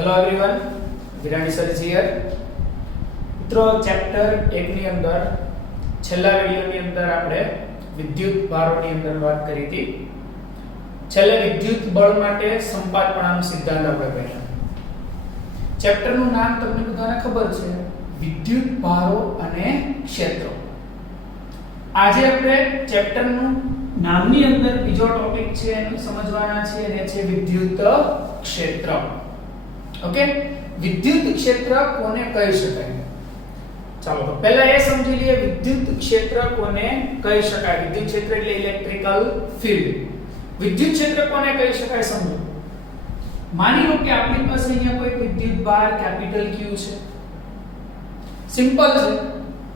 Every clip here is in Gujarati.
Hello everyone, Virani sir is here. મિત્રો, ચેપ્ટર 1 ની અંદર છેલ્લા વિડિયોની અંદર આપણે વિદ્યુત ભારોની અંદર વાત કરી હતી. છેલ્લે વિદ્યુત બળ માટે સંપાતપણાનો સિદ્ધાંત આપણે ભણ્યા. ચેપ્ટરનું નામ તમને બધાને ખબર છે, વિદ્યુત ભારો અને ક્ષેત્રો. આજે આપણે ચેપ્ટરનું નામની અંદર બીજો ટોપિક છે એનું સમજવાના છે, અને છે વિદ્યુત ક્ષેત્ર. ઓકે, વિદ્યુત ક્ષેત્ર કોને કહી શકાય? ચાલો તો પહેલા એ સમજી લઈએ વિદ્યુત ક્ષેત્ર કોને કહી શકાય. વિદ્યુત ક્ષેત્ર એટલે ઇલેક્ટ્રિકલ ફીલ્ડ. વિદ્યુત ક્ષેત્ર કોને કહી શકાય સમજો. માની લો કે આપણી પાસે અહીંયા કોઈ વિદ્યુત ભાર કેપિટલ Q છે. સિમ્પલ છે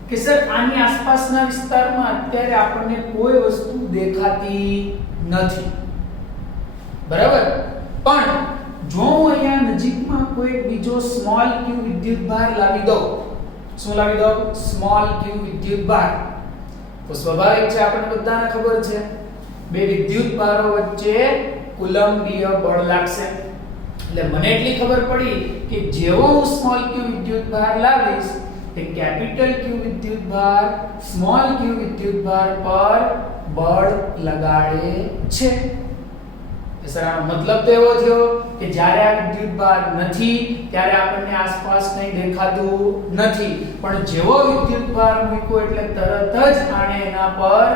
કે સર આની આસપાસના વિસ્તારમાં અત્યારે આપણને કોઈ વસ્તુ દેખાતી નથી, બરાબર? પણ જો હું અહીંયા નજીકમાં કોઈ બીજો સ્મોલ q વિદ્યુત ભાર લાવી દઉં, શું લાવી દઉં? સ્મોલ q વિદ્યુત ભાર, તો સ્વાભાવિક છે, આપણને બધાને ખબર છે, બે વિદ્યુત ભારો વચ્ચે કુલંબીય બળ લાગશે. એટલે મને એટલી ખબર પડી કે જેવો હું સ્મોલ q વિદ્યુત ભાર લાવીશ, તે કેપિટલ Q વિદ્યુત ભાર સ્મોલ q વિદ્યુત ભાર પર બળ લગાડે છે. સર આનો મતલબ તો એવો થયો કે જ્યારે આ વિદ્યુત ભાર નથી ત્યારે આપણને આસપાસ કંઈ દેખાતું નથી, પણ જેવો વિદ્યુત ભાર મૂક્યો એટલે તરત જ આણે એના પર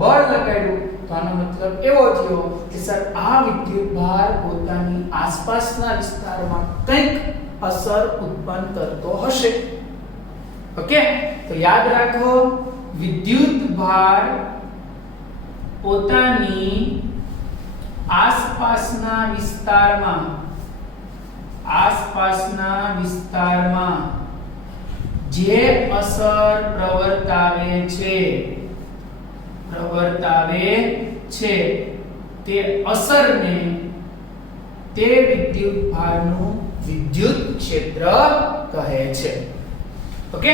બળ લગાડ્યું. તો આનો મતલબ એવો થયો કે સર આ વિદ્યુત ભાર પોતાની આસપાસના વિસ્તારમાં કંઈક અસર ઉત્પન્ન કરતો હશે. ઓકે, તો યાદ રાખો, વિદ્યુત ભાર પોતાની આસપાસના વિસ્તારમાં જે અસર પ્રવર્તાવે છે તે અસરને તે વિદ્યુત ભારનું વિદ્યુત ક્ષેત્ર કહે છે. ઓકે,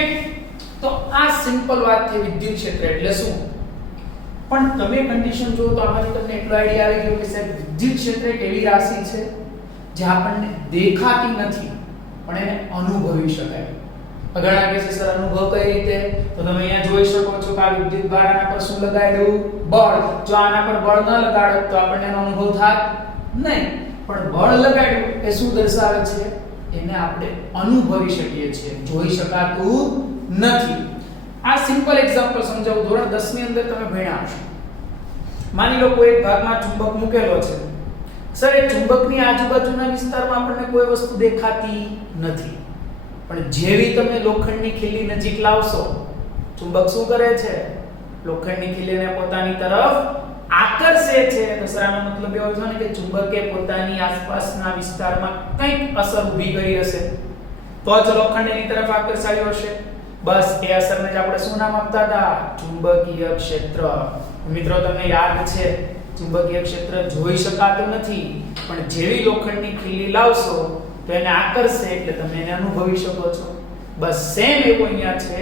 તો આ સિમ્પલ વાત છે વિદ્યુત ક્ષેત્ર એટલે શું. પણ તમે કન્ડિશન જો તો આમાંથી તમને એટલો આઈડિયા આવી ગયો કે સાહેબ વિદ્યુત ક્ષેત્ર એક એવી રાશિ છે જે આપણને દેખાતી નથી પણ એને અનુભવી શકાય. અગણા કે સર અનુભવ કઈ રીતે? તો તમે અહીંયા જોઈ શકો છો કે આ વિદ્યુત ભાર આના પર શું લગાડ્યું? બળ. જો આના પર બળ ન લગાડત તો આપણને એનો અનુભવ થાત નહીં, પણ બળ લગાડ્યું એ શું દર્શાવે છે? એને આપણે અનુભવી શકીએ છીએ, જોઈ શકાતું નથી. આ સિમ્પલ એક્ઝામ્પલ સમજાવું. ધોરણ 10 ની અંદર તમે ભણ્યા હશો. માની લો કોઈ એક ભાગમાં ચુંબક મૂકેલો છે. સર એ ચુંબકની આજુબાજુના વિસ્તારમાં આપણને કોઈ વસ્તુ દેખાતી નથી, પણ જેવી તમે લોખંડની ખીલી નજીક લાવશો, ચુંબક શું કરે છે? લોખંડની ખીલીને પોતાની તરફ આકર્ષે છે. તો સર આનો મતલબ એવો છે ને કે ચુંબકે પોતાની આસપાસના વિસ્તારમાં કંઈક અસર ઊભી કરી હશે, તો જ લોખંડની તરફ આકર્ષાયો હશે. બસ એ અસરને જ આપણે શું નામ આપતા હતા? ચુંબકીય ક્ષેત્ર. મિત્રો, તમને યાદ છે, ચુંબકીય ક્ષેત્ર જોઈ શકાતું નથી, પણ જેવી લોખંડની ખીલી લાવશો તો એને આકર્ષે એટલે તમે એને અનુભવી શકો છો. બસ સેમ એવું અહીંયા છે,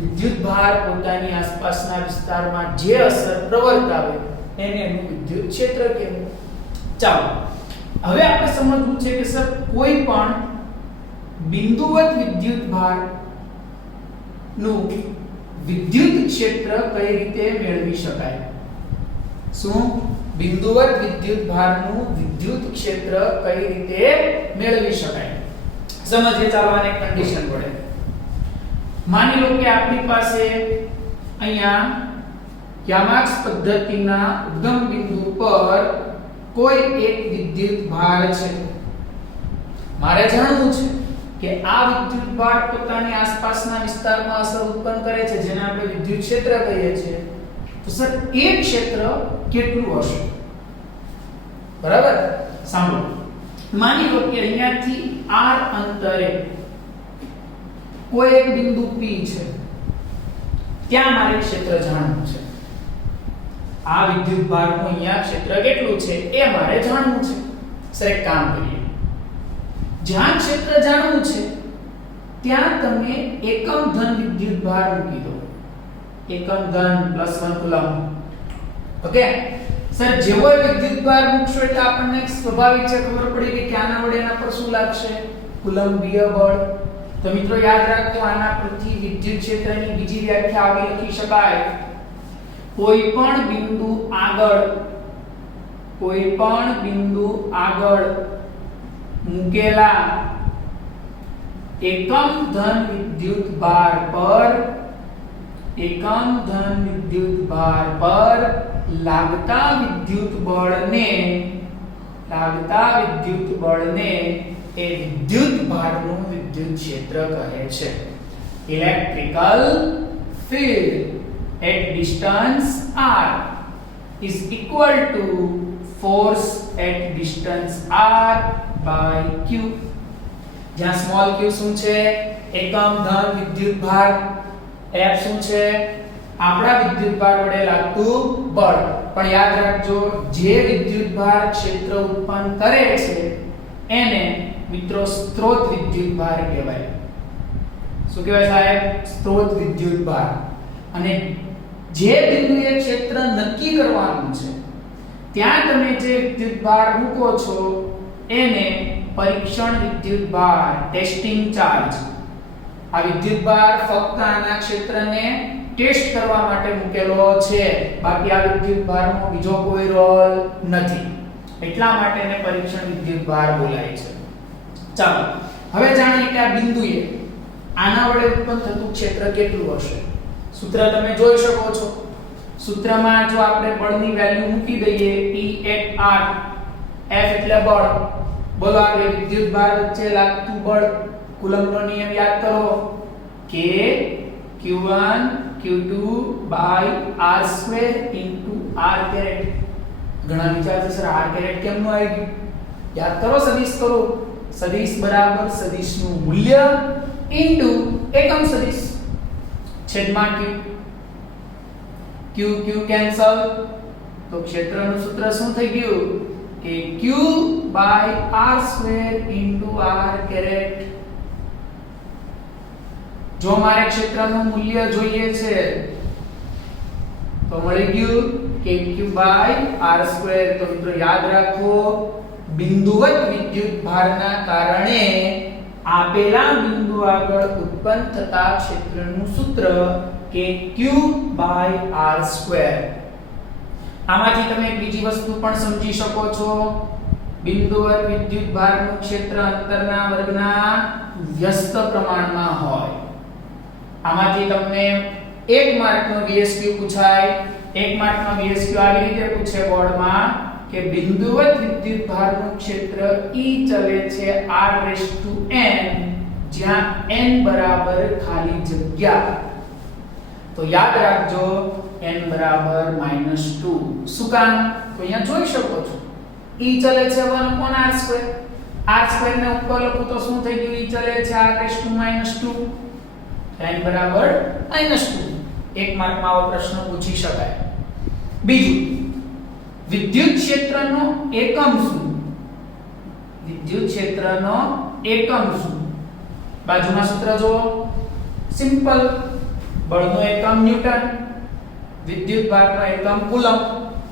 વિદ્યુત ભાર પોતાની આસપાસના વિસ્તારમાં જે અસર પ્રવર્તાવે એને એનું વિદ્યુત ક્ષેત્ર કહેવાય. ચાલો, હવે આપણે સમજવું છે કે સર કોઈ પણ બિંદુવત વિદ્યુત ભાર નું વિદ્યુત ક્ષેત્ર કઈ રીતે મેળવી શકાય? શું? બિંદુવત વિદ્યુત ભારનું વિદ્યુત ક્ષેત્ર કઈ રીતે મેળવી શકાય? સમજીએ. ચાલો આને કન્ડિશન વડે. માની લો કે આપણી પાસે અહીંયા યામાક્સ પદ્ધતિના ઉદ્ગમ બિંદુ પર કોઈ એક વિદ્યુત ભાર છે. મારે જાણવું છે કે આ વિદ્યુત ભાર પોતાની આસપાસના વિસ્તારમાં અસર ઉત્પન્ન કરે છે, જેને આપણે વિદ્યુત ક્ષેત્ર કહીએ છીએ. તો સર એ ક્ષેત્ર કેટલું હશે? બરાબર? સાંભળો, માની લો કે અહીંયાથી r અંતરે કોઈ એક બિંદુ P છે, ત્યાં મારે ક્ષેત્ર જાણવું છે. આ વિદ્યુત ભારનું અહીંયા ક્ષેત્ર કેટલું છે એ મારે જાણવું છે. સર એક કામ કરીએ, જ્યાં ક્ષેત્ર જાણવું છે ત્યાં તમે એકમ ધન વિદ્યુત ભાર મૂકી દો. એકમ ધન +1 કુલમ. ઓકે, સર જેવો વિદ્યુત ભાર મૂકશો એટલે આપણને સ્વાભાવિક છે ખબર પડી કે આના વડે એના પર શું લાગશે? કુલંબીય બળ. તો મિત્રો યાદ રાખો આના પરથી વિદ્યુત ક્ષેત્રની બીજી વ્યાખ્યા આવી લખી શકાય, કોઈ પણ બિંદુ આગળ મૂકેલા એકમ ધન વિદ્યુત ભાર પર લાગતા વિદ્યુત બળને એ વિદ્યુત ભારનું વિદ્યુત ક્ષેત્ર કહે છે. Electrical field at distance r is equal to force at distance r by q. જ્યાં સ્મોલ q શું છે? એકમ ધન વિદ્યુત ભાર. F શું છે? આપણા વિદ્યુત ભાર વડે લાગતું બળ. પણ યાદ રાખજો, જે વિદ્યુત ભાર ક્ષેત્ર ઉત્પન્ન કરે છે એને મિત્રો સ્ત્રોત વિદ્યુત ભાર કહેવાય. શું કહેવાય સાહેબ? સ્ત્રોત વિદ્યુત ભાર. અને જે બિંદુએ ક્ષેત્ર નક્કી કરવાનું છે ત્યાં તમે જે વિદ્યુત ભાર મૂકો છો એને પરીક્ષણ વિદ્યુત ભાર, ટેસ્ટિંગ ચાર્જ. આ વિદ્યુત ભાર ફક્ત આના ક્ષેત્રને ટેસ્ટ કરવા માટે મૂકેલો છે, બાકી આ વિદ્યુત ભારનો બીજો કોઈ રોલ નથી. એટલા માટે એને પરીક્ષણ વિદ્યુત ભાર બોલાય છે. ચાલો હવે જાણીએ કે આ બિંદુએ આના વડે ઉત્પન્ન થતું ક્ષેત્ર કેટલું હશે. સૂત્ર તમે જોઈ શકો છો. સૂત્રમાં જો આપણે બળની વેલ્યુ મૂકી દઈએ E at r, F એટલે બળ. બોલો આપણે વિદ્યુત ભાર વચ્ચે લાગતું બળ, કુલમ્બનો નિયમ યાદ કરો, K q1 q2 by r2 into r caret. ઘણા વિચારશે સર r caret કેમ નું આવી ગયું? યાદ કરો, સદિશ કરો. સદિશ બરાબર સદિશનું મૂલ્ય ઇન્ટુ એકમ સદિશ છેદમાં q કેન્સલ. તો ક્ષેત્રનું સૂત્ર શું થઈ ગયું કે q by r2 into r caret. જો મારે ક્ષેત્રનું મૂલ્ય જોઈએ છે તો મળી ગયું કે q by r2. તો મિત્રો યાદ રાખો, બિંદુવત વિદ્યુત ભારના કારણે આપેલા બિંદુ આગળ ઉત્પન્ન થતા ક્ષેત્રનું સૂત્ર કે q by r2. આમાંથી તમે બીજી વસ્તુ પણ સમજી શકો છો. બિંદુવત વિદ્યુત ભારનું ક્ષેત્ર અંતરના વર્ગના વ્યસ્ત પ્રમાણમાં હોય. આમાંથી તમને 1 માર્કનો VSQ પૂછાય. 1 માર્કનો VSQ આવી રીતે પૂછે બોર્ડમાં કે બિંદુવત વિદ્યુત ભારનું ક્ષેત્ર E ચલે છે r⁻n, જ્યાં n બરાબર ખાલી જગ્યા. તો યાદ રાખજો n બરાબર -2. શું કામ? તો અહીંયા જોઈ શકો છો E ચલે છે 1/r². r² ને ઉપર લખું તો શું થઈ ગયું? E ચલે છે r⁻². n બરાબર -2. 1 માર્કમાં આવો પ્રશ્ન પૂછી શકાય. બીજું, વિદ્યુત ક્ષેત્રનો એકમ શું? બાજુમાં સૂત્ર જો, સિમ્પલ. બળનો એકમ ન્યૂટન, વિદ્યુત ભારનો એકમ કુલમ.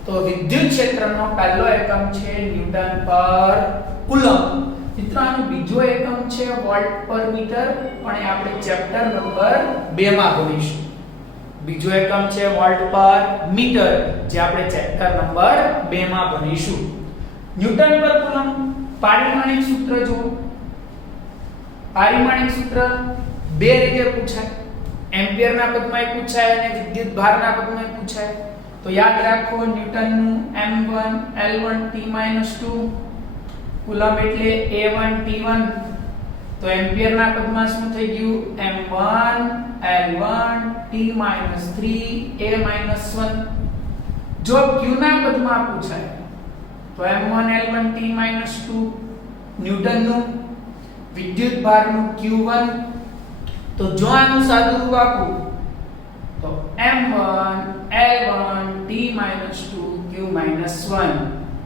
તો વિદ્યુત ક્ષેત્રનો પહેલો એકમ છે ન્યૂટન પર કુલમ. મિત્રો આનો બીજો એકમ છે વોલ્ટ પર મીટર, પણ એ આપણે ચેપ્ટર નંબર 2 માં ભણીશું. બીજો એકમ છે વોલ્ટ પર મીટર, જે આપણે ચેપ્ટર નંબર 2 માં ભણીશું. ન્યૂટન પર કુલમ પારિમાણિક સૂત્ર જો. પારિમાણિક સૂત્ર બે રીતે પૂછાય. એમ્પિયરના પદમાં પૂછાય અને વિદ્યુત ભારના પદમાં પૂછાય. તો યાદ રાખો, ન્યૂટનનું m1 l1 t-2, કુલમ એટલે a1 t1. તો એમ્પિયરના પદમાં શું થઈ ગયું? m1 l1 t-3 a-1. જો q ના પદમાં પૂછાય તો m1 l1 t-2, ન્યૂટનનું વિદ્યુત ભારનું q1. તો જો આનું સાદું રૂપ આપું તો m1 l1 t-2 q-1.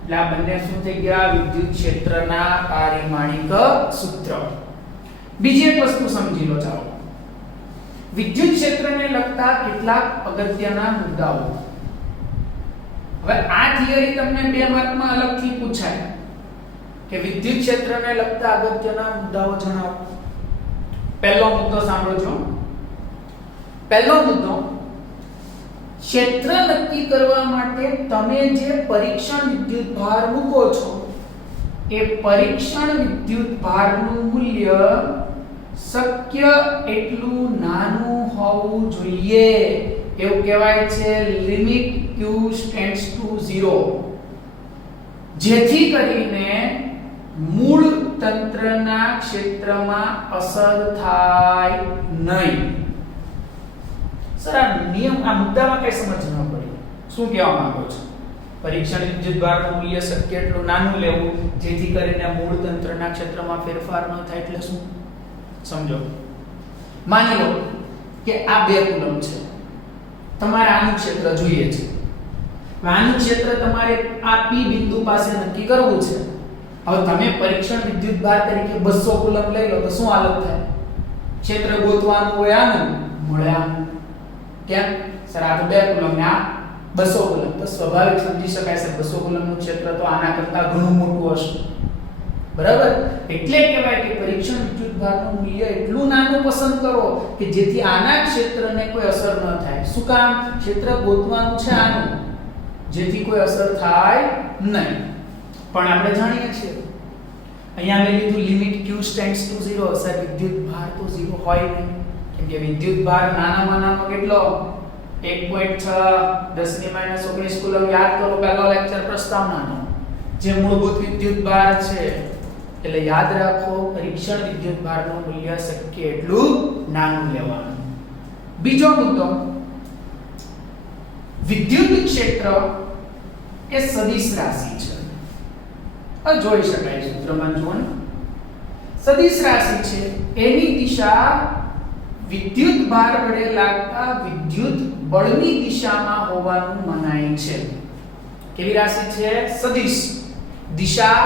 એટલે આ બંને શું થઈ ગયા? વિદ્યુત ક્ષેત્રના પારિમાણિક સૂત્ર. બીજી એક વસ્તુ સમજી લો. ચાલો, વિદ્યુત ક્ષેત્રને લગતા કેટલાક અગત્યના મુદ્દાઓ. હવે આ થિયરી તમને 2 માર્કમાં અલગથી પૂછાય. કે વિદ્યુત ક્ષેત્રને લગતા અગત્યના મુદ્દાઓ જણાવો. પહેલો મુદ્દો સાંભળજો. પહેલો મુદ્દો, ક્ષેત્ર નક્કી કરવા માટે તમે જે પરીક્ષણ વિદ્યુત ભાર મૂકો છો એ પરીક્ષણ વિદ્યુત ભારનું મૂલ્ય શક્ય એટલું નાનું હોવું જોઈએ. એવું કહેવાય છે લિમિટ q ટેન્ડ્સ ટુ 0, જેથી કરીને મૂળ તંત્રના ક્ષેત્રમાં અસર થાય નહીં. સર આ નિયમ, આ મુદ્દામાં કઈ સમજ ન પડી. શું કહેવા માંગો છો? પરીક્ષણ વિદ્યુત ભારનું મૂલ્ય શક્ય એટલું નાનું લેવું જેથી કરીને મૂળ તંત્રના ક્ષેત્રમાં ફેરફાર ન થાય એટલે શું? સમજો. માની લો કે આ 2 કુલમ છે, તમારે આનું ક્ષેત્ર જોઈએ છે. આનું ક્ષેત્ર તમારે આ P બિંદુ પાસે નક્કી કરવું છે. હવે તમે પરીક્ષણ વિદ્યુત ભાર તરીકે 200 કુલમ લઈ લો તો શું હાલત થાય? ક્ષેત્ર ગોતવાનું હોય આનું, મળે આનું. કેમ? સર આ તો 2 કુલમ ને આ 200 કુલમ, તો સ્વાભાવિક સમજી શકાય છે 200 કુલમનું ક્ષેત્ર તો આના કરતા ઘણું મોટું હશે. બરાબર? એટલે કહેવાય કે પરીક્ષણ વિદ્યુત ભારનું મૂલ્ય એટલું નાનું પસંદ કરો કે જેથી આના ક્ષેત્રને કોઈ અસર ન થાય. શું કામ? ક્ષેત્ર ગોતવાનું છે આનું, જેથી કોઈ અસર થાય નહીં. પણ આપણે જાણીએ છીએ અહીંયા મેં લીધું limit q tends to 0. Sir વિદ્યુત ભાર તો 0 હોય નહીં, કેમ કે વિદ્યુત ભાર નાનામાં નાનો કેટલો? 1.6 10⁻19 કુલમ. યાદ કરો પહેલો લેક્ચર પ્રસ્તાવનાનો, જે મૂળભૂત વિદ્યુત ભાર છે. એટલે યાદ રાખો પરીક્ષણ વિદ્યુત ભારનું મૂલ્ય શક્ય એટલું નાનું લેવાનું. બીજો મુદ્દો, વિદ્યુત ક્ષેત્ર એ સદિશ રાશિ છે. આ જોઈ શકાય છે સૂત્રમાં જુઓ ને. સદિશ રાશિ છે, એની દિશા વિદ્યુત ભાર વડે લાગતા વિદ્યુત બળની દિશામાં હોવાનું મનાય છે. કેવી રાશિ છે? સદિશ. દિશા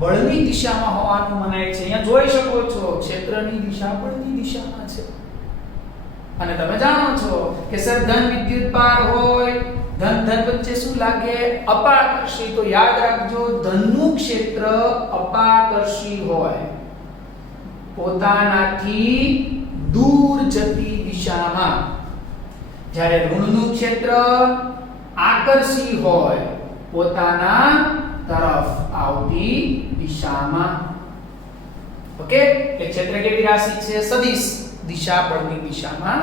બળની દિશામાં હોવાનું મનાય છે. અહીંયા જોઈ શકો છો ક્ષેત્રની દિશા બળની દિશામાં છે. અને તમે જાણો છો કે સર ધન વિદ્યુત ભાર હોય, ધન ધન વચ્ચે શું લાગે? અપાકર્ષી. તો યાદ રાખજો ધનનું ક્ષેત્ર અપાકર્ષી હોય, પોતાનાથી દૂર જતી દિશામાં. જ્યારે ઋણનું ક્ષેત્ર આકર્ષી હોય, પોતાના તરફ આવતી દિશામાં. ઓકે? એટલે ક્ષેત્ર કેવી રાશિ છે? સદિશ. દિશા બળની દિશામાં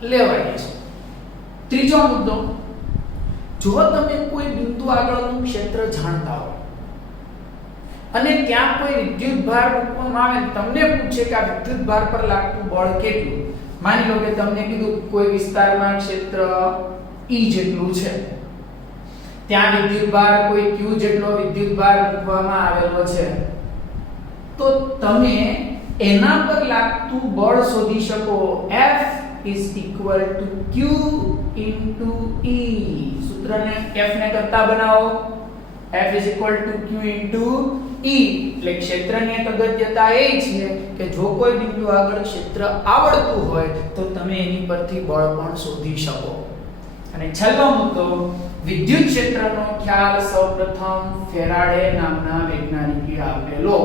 લેવાય છે. ત્રીજો મુદ્દો, જો તમે કોઈ બિંદુ આગળનું ક્ષેત્ર જાણતા હો અને ત્યાં કોઈ વિદ્યુત ભાર મૂકવામાં આવે, તમને પૂછે કે આ વિદ્યુત ભાર પર લાગતું બળ કેટલું. માની લો કે તમને કીધું કોઈ વિસ્તારમાં ક્ષેત્ર E જેટલું છે, ત્યાં વિદ્યુત ભાર કોઈ Q જેટલો વિદ્યુત ભાર મૂકવામાં આવેલો છે, તો તમે એના પર લાગતું બળ શોધી શકો. F is equal to Q into E. સૂત્રને F ને કરતા બનાવો. F is equal to Q into E. એટલે ક્ષેત્રની એક અગત્યતા એ છે કે જો કોઈ બિંદુ આગળ ક્ષેત્ર આવડતું હોય તો તમે એની પરથી બળ પણ શોધી શકો. અને છેલ્લો મુદ્દો, વિદ્યુત ક્ષેત્રનો ખ્યાલ સૌપ્રથમ ફેરાડે નામના વૈજ્ઞાનિકે આપેલો.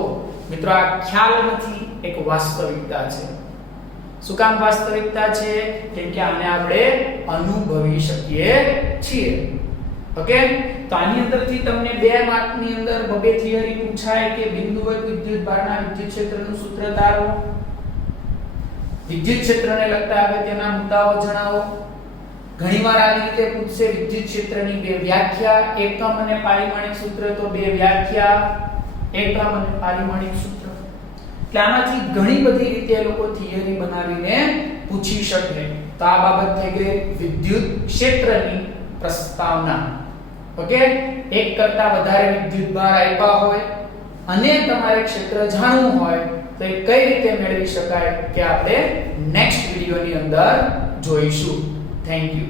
મિત્રો આ ખ્યાલ નથી, એક વાસ્તવિકતા છે. શું કામ વાસ્તવિકતા છે? કેમ કે આને આપણે અનુભવી શકીએ છીએ. ઓકે? તો આની અંદરથી તમને 2 માર્કની અંદર બબે થિયરી પૂછાય કે બિંદુવત વિદ્યુત ભારના વિદ્યુત ક્ષેત્રનું સૂત્ર તારો, વિદ્યુત ક્ષેત્રને લગતા અગત્યના મુદ્દાઓ જણાવો. ઘણીવાર આવી રીતે પૂછશે વિદ્યુત ક્ષેત્રની 2 વ્યાખ્યા, એકમ અને પારિમાણિક સૂત્ર. તો 2 વ્યાખ્યા, એકમ અને પારિમાણિક સૂત્ર. એટલે આમાંથી ઘણી બધી રીતે લોકો થિયરી બનાવીને પૂછી શકે. તો આ બાબત થઈ ગઈ વિદ્યુત ક્ષેત્રની પ્રસ્તાવના. ઓકે? એક કરતા વધારે વિદ્યુત ભાર આપ્યા હોય અને તમારે ક્ષેત્ર જાણવું હોય તો એ કઈ રીતે મેળવી શકાય કે આપણે નેક્સ્ટ વિડિયોની અંદર જોઈશું. Thank you.